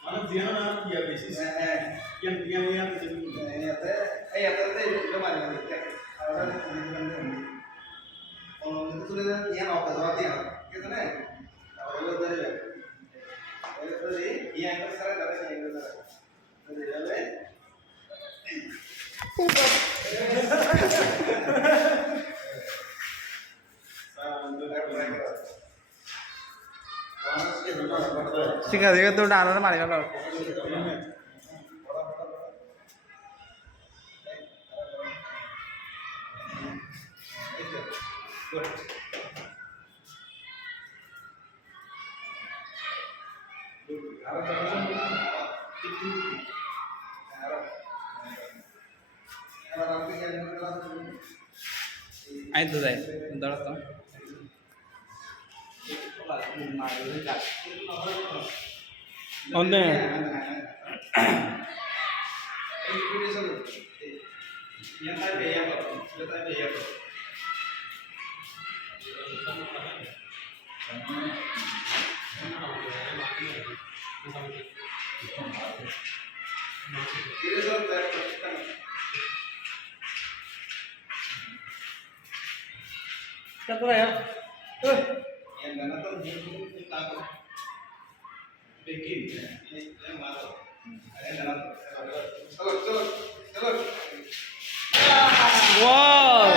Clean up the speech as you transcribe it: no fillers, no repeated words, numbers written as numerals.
Mana dia na dia basis. Yang itu. Itu mana ni? Orang itu tu dia nak apa sebab dia, kita ni. Kalau tu dia, kalau tu dia yang itu sekarang dah yang itu sekarang. Tu dia le. ঠিক আছে তো ডানারে মারি গেল আইতো যাই দাঁড়াতো অনে Satu ya. Yang mana tuh kita bikin yang masuk. Ada dalam. Wow.